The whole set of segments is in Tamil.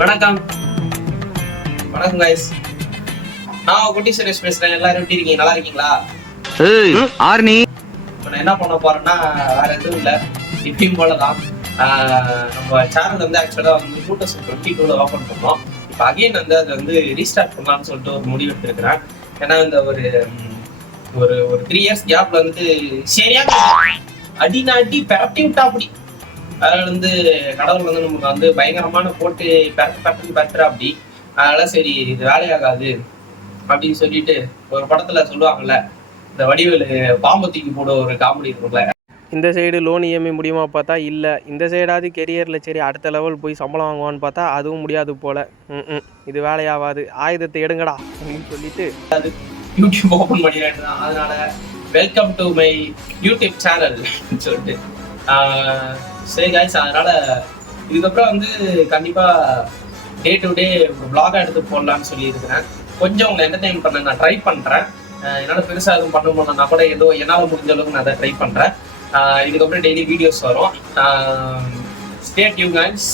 வணக்கம் வணக்கம் கைஸ். நான் குட்டி சுரேஷ் பேசுறேன். எல்லாரும் எப்படி இருக்கீங்க? நல்லா இருக்கீங்களா? ஆர்னி நான் என்ன பண்ண போறேன்னா வேற எதுவும் இல்லை, இப்பயும் போலதான். நம்ம சேனல் வந்து ஆக்சுவலா வந்து 2022 ஓப்பன் பண்ணோம். இப்போ அகைன் வந்து அதை வந்து ரீஸ்டார்ட் பண்ணலாம்னு சொல்லிட்டு ஒரு முடிவு எடுத்திருக்கிறேன். ஏன்னா இந்த ஒரு ஒரு ஒரு 3 இயர்ஸ் கேப்ல வந்து சரியா அடி பெரட்டி விட்டா அப்படி. அதனால வந்து கடவுள் வந்து நமக்கு வந்து பயங்கரமான போட்டு பெரட்டுறா அப்படி. அதனால சரி இது வேலையாகாது அப்படின்னு சொல்லிட்டு ஒரு படத்துல சொல்லுவாங்கல்ல, இந்த வடிவேலு பாம்பத்திக்கு போட ஒரு காமெடி இருக்கும்ல, இந்த சைடு லோன் இஎம்ஐ முடியுமா பார்த்தா இல்லை, இந்த சைடாவது கெரியரில் சரி அடுத்த லெவல் போய் சம்பளம் வாங்குவான்னு பார்த்தா அதுவும் முடியாது போல். இது வேலையாகாது, ஆயுதத்தை எடுங்கடா அப்படின்னு சொல்லிட்டு அது யூடியூப் ஓப்பன் பண்ணிடுறேன் தான். அதனால welcome to my YouTube channel சொல்லிட்டு சரி காய்ஸ். அதனால இதுக்கப்புறம் வந்து கண்டிப்பா டே டு டே ஒரு vlog எடுத்து போடலான்னு சொல்லி இருக்கிறேன். கொஞ்சம் உங்களை என்டர்டைன் பண்ண நான் ட்ரை பண்றேன். என்னால் பெருசாக எதுவும் பண்ண முடியலன்னா கூட ஏதோ என்னால் முடிஞ்ச அளவுக்கு நான் அதை ட்ரை பண்றேன். இதுக்கப்புறம் டெய்லி வீடியோஸ் வரும். Stay tune guys.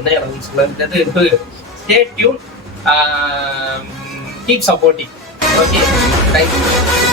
என்ன இடம் சொல்லுறது, stay tune, keep supporting. Okay, thank you.